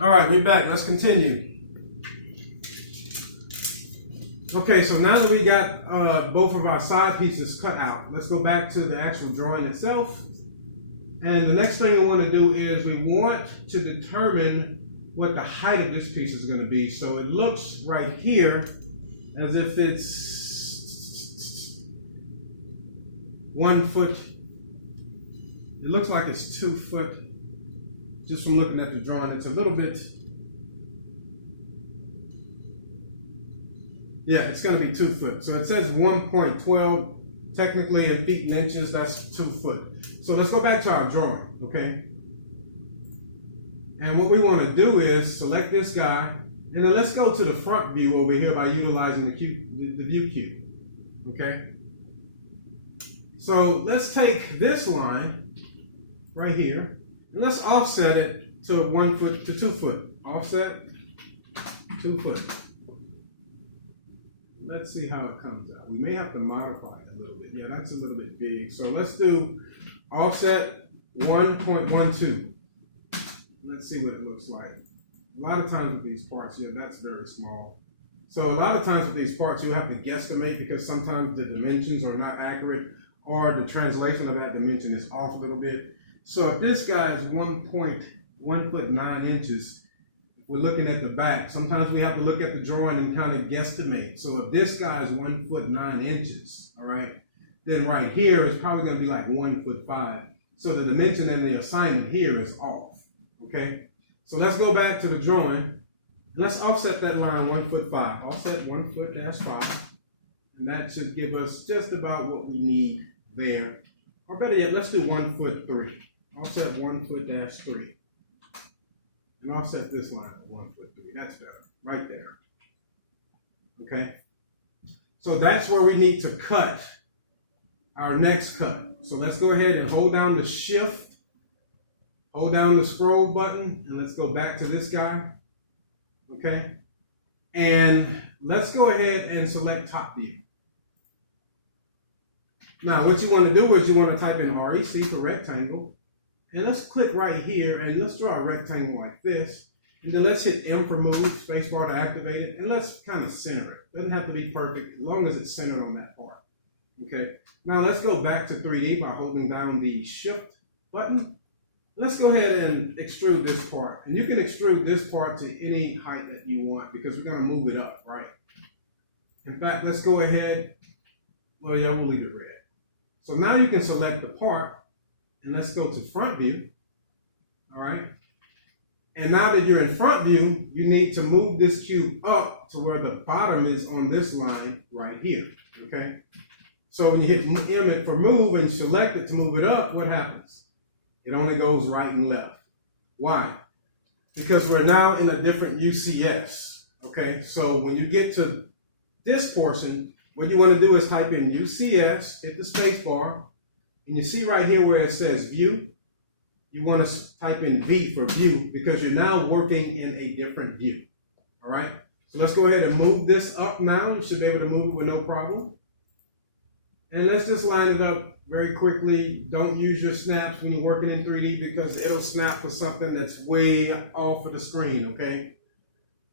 All right, we're back. Let's continue. Okay, so now that we got both of our side pieces cut out, let's go back to the actual drawing itself. And the next thing we want to do is we want to determine what the height of this piece is going to be. So it looks right here as if it's 1 foot. It looks like it's 2 foot. Just from looking at the drawing, it's a little bit. Yeah, it's going to be 2 foot. So it says 1.12. Technically in feet and inches, that's 2 foot. So let's go back to our drawing, okay? And what we want to do is select this guy, and then let's go to the front view over here by utilizing the view cube, okay? So let's take this line right here, and let's offset it to 1 foot to 2 foot. Offset, 2 foot. Let's see how it comes out. We may have to modify it a little bit. Yeah, that's a little bit big. So let's do offset 1.12. Let's see what it looks like. A lot of times with these parts, yeah, that's very small. So a lot of times with these parts, you have to guesstimate because sometimes the dimensions are not accurate or the translation of that dimension is off a little bit. So if this guy is 1.1 foot 9 inches, we're looking at the back. Sometimes we have to look at the drawing and kind of guesstimate. So if this guy is 1 foot 9 inches, all right, then right here is probably going to be like 1 foot 5. So the dimension in the assignment here is off, okay? So let's go back to the drawing. Let's offset that line 1 foot 5. Offset 1 foot dash 5. And that should give us just about what we need there. Or better yet, let's do 1 foot 3. Offset 1 foot dash 3. And offset this line at 1 foot 3. That's better, right there. Okay? So that's where we need to cut our next cut. So let's go ahead and hold down the shift, hold down the scroll button, and let's go back to this guy. Okay? And let's go ahead and select top view. Now, what you want to do is you want to type in REC for rectangle. And let's click right here and let's draw a rectangle like this. And then let's hit M for move, spacebar to activate it. And let's kind of center it. Doesn't have to be perfect as long as it's centered on that part. Okay. Now let's go back to 3D by holding down the shift button. Let's go ahead and extrude this part. And you can extrude this part to any height that you want because we're going to move it up, right? In fact, let's go ahead. Well, yeah, we'll leave it red. So now you can select the part. And let's go to front view, all right? And now that you're in front view, you need to move this cube up to where the bottom is on this line right here, okay? So when you hit M for move and select it to move it up, what happens? It only goes right and left. Why? Because we're now in a different UCS, okay? So when you get to this portion, what you want to do is type in UCS, hit the space bar, and you see right here where it says view, you want to type in V for view because you're now working in a different view. All right. So let's go ahead and move this up now. You should be able to move it with no problem. And let's just line it up very quickly. Don't use your snaps when you're working in 3D because it'll snap for something that's way off of the screen. Okay.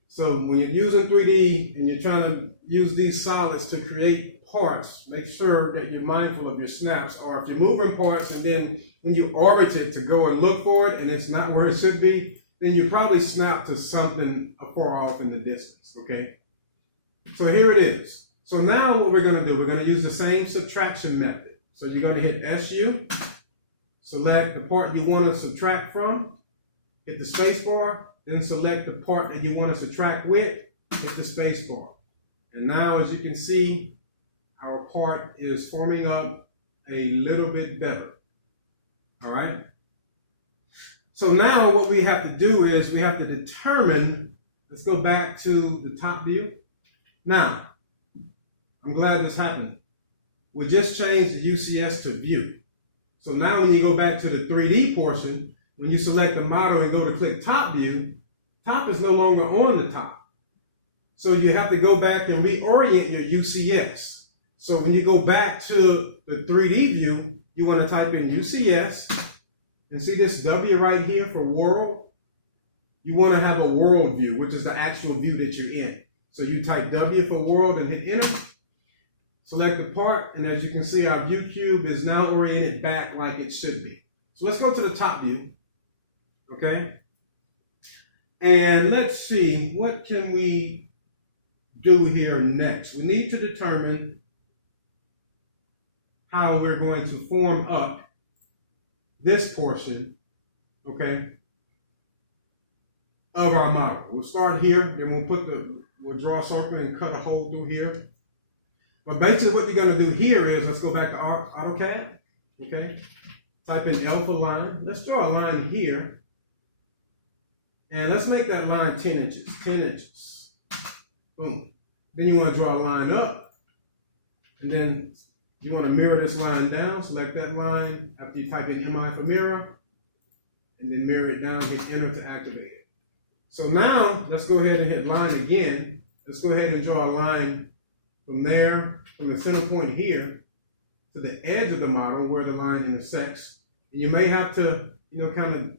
So when you're using 3D and you're trying to use these solids to create parts, make sure that you're mindful of your snaps. Or if you're moving parts and then when you orbit it to go and look for it and it's not where it should be, then you probably snap to something far off in the distance, okay? So here it is. So now what we're going to do, we're going to use the same subtraction method. So you're going to hit SU, select the part you want to subtract from, hit the space bar, then select the part that you want to subtract with, hit the space bar. And now as you can see, our part is forming up a little bit better. All right. So now what we have to do is we have to determine, let's go back to the top view. Now, I'm glad this happened. We just changed the UCS to view. So now when you go back to the 3D portion, when you select the model and go to click top view, top is no longer on the top. So you have to go back and reorient your UCS. So when you go back to the 3D view, you want to type in UCS and see this W right here for world. you want to have a world view, which is the actual view that you're in. So you type W for world and hit enter. Select the part, and as you can see, our view cube is now oriented back like it should be. So let's go to the top view, okay? And let's see, what can we do here next? We need to determine how we're going to form up this portion, okay, of our model. We'll start here, then we'll draw a circle and cut a hole through here. But basically what you're going to do here is, let's go back to AutoCAD, okay? Type in L for line. Let's draw a line here. And let's make that line 10 inches, 10 inches. Boom. Then you want to draw a line up. And then you want to mirror this line down. Select that line after you type in MI for mirror. And then mirror it down, hit enter to activate it. So now, let's go ahead and hit line again. Let's go ahead and draw a line from there, from the center point here, to the edge of the model where the line intersects. And you may have to, kind of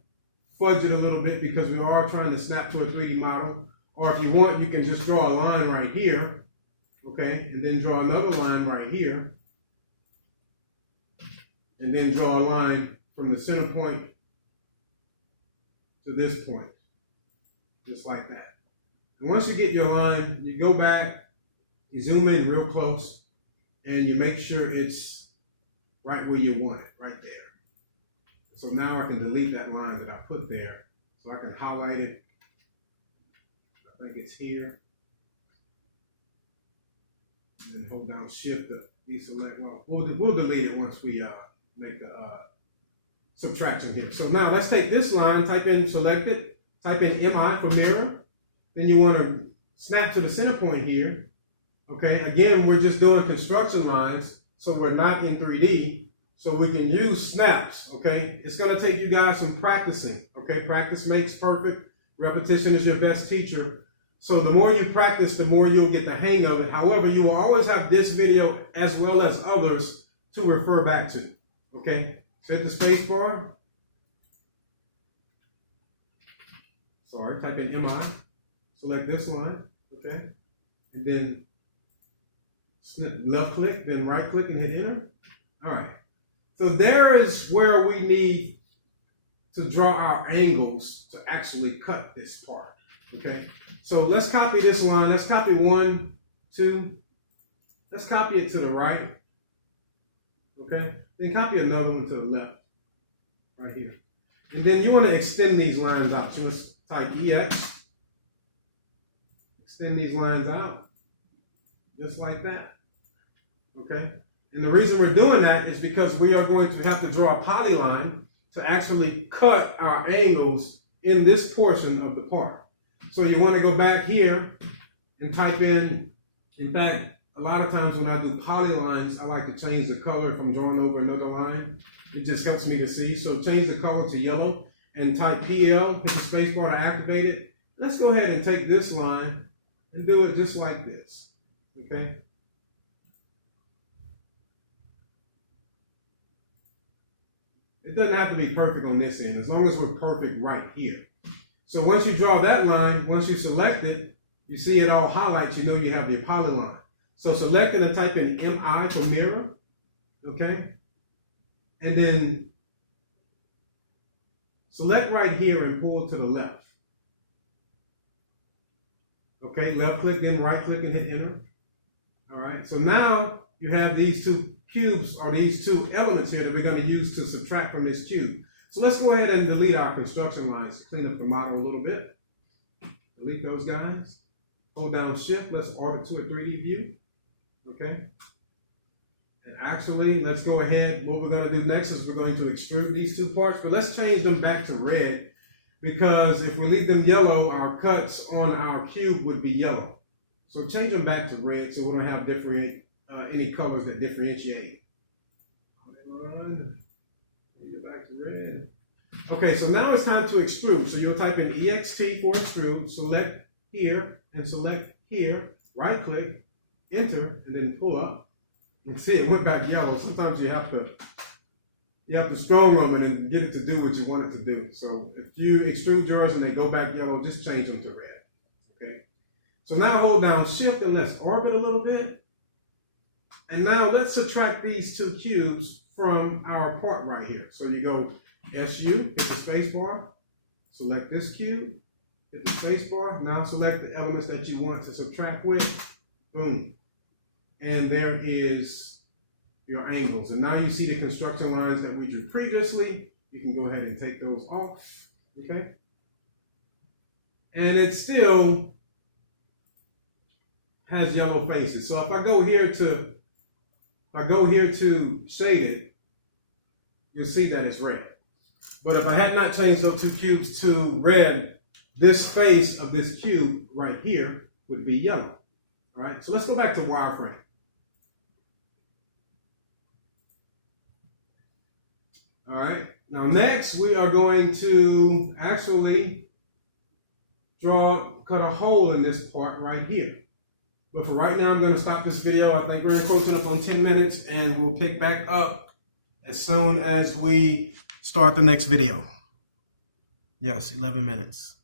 fudge it a little bit because we are trying to snap to a 3D model. Or if you want, you can just draw a line right here, okay? And then draw another line right here. And then draw a line from the center point to this point, just like that. And once you get your line, you go back, you zoom in real close, and you make sure it's right where you want it, right there. So now I can delete that line that I put there. So I can highlight it. I think it's here. And then hold down Shift to deselect. Well, we'll delete it once we make the subtraction here. So now let's take this line, type in select it, type in MI for mirror. Then you want to snap to the center point here. Okay, again, we're just doing construction lines, so we're not in 3D. So we can use snaps, okay? It's going to take you guys some practicing, okay? Practice makes perfect. Repetition is your best teacher. So the more you practice, the more you'll get the hang of it. However, you will always have this video as well as others to refer back to, okay? So hit the space bar. Sorry, type in MI. Select this line, okay? And then left click, then right click and hit enter. All right. So there is where we need to draw our angles to actually cut this part, okay? So let's copy this line. Let's copy 1, 2. Let's copy it to the right, okay? Then copy another one to the left, right here. And then you want to extend these lines out. So let's type EX. Extend these lines out, just like that, okay? And the reason we're doing that is because we are going to have to draw a polyline to actually cut our angles in this portion of the part. So you want to go back here and type in fact, a lot of times when I do polylines, I like to change the color if I'm drawing over another line. It just helps me to see. So change the color to yellow and type PL, hit the space bar to activate it. Let's go ahead and take this line and do it just like this, okay? It doesn't have to be perfect on this end, as long as we're perfect right here. So once you draw that line, once you select it, you see it all highlights, you know you have your polyline. So select it and type in MI for mirror, okay? And then select right here and pull to the left. Okay, left click, then right click and hit enter. All right, so now you have these two cubes, or these two elements here that we're going to use to subtract from this cube. So let's go ahead and delete our construction lines to clean up the model a little bit. Delete those guys. Hold down Shift. Let's orbit to a 3D view. Okay. And actually, let's go ahead. What we're going to do next is we're going to extrude these two parts, but let's change them back to red, because if we leave them yellow, our cuts on our cube would be yellow. So change them back to red so we don't have any colors that differentiate. Get back to red. Okay, so now it's time to extrude. So you'll type in EXT for extrude, select here and select here, right click, enter, and then pull up. And see, it went back yellow. Sometimes you have to You have to strong them and get it to do what you want it to do. So if you extrude yours and they go back yellow, just change them to red. Okay. So now hold down Shift and let's orbit a little bit. And now let's subtract these two cubes from our part right here. So you go SU, hit the space bar, select this cube, hit the space bar. Now select the elements that you want to subtract with. Boom. And there is your angles. And now you see the construction lines that we drew previously. You can go ahead and take those off. Okay. And it still has yellow faces. So if I go here to shade it, you'll see that it's red. But if I had not changed those two cubes to red, this face of this cube right here would be yellow. All right, so let's go back to wireframe. All right, now next we are going to actually cut a hole in this part right here. But for right now, I'm going to stop this video. I think we're encroaching up on 10 minutes, and we'll pick back up as soon as we start the next video. Yes, 11 minutes.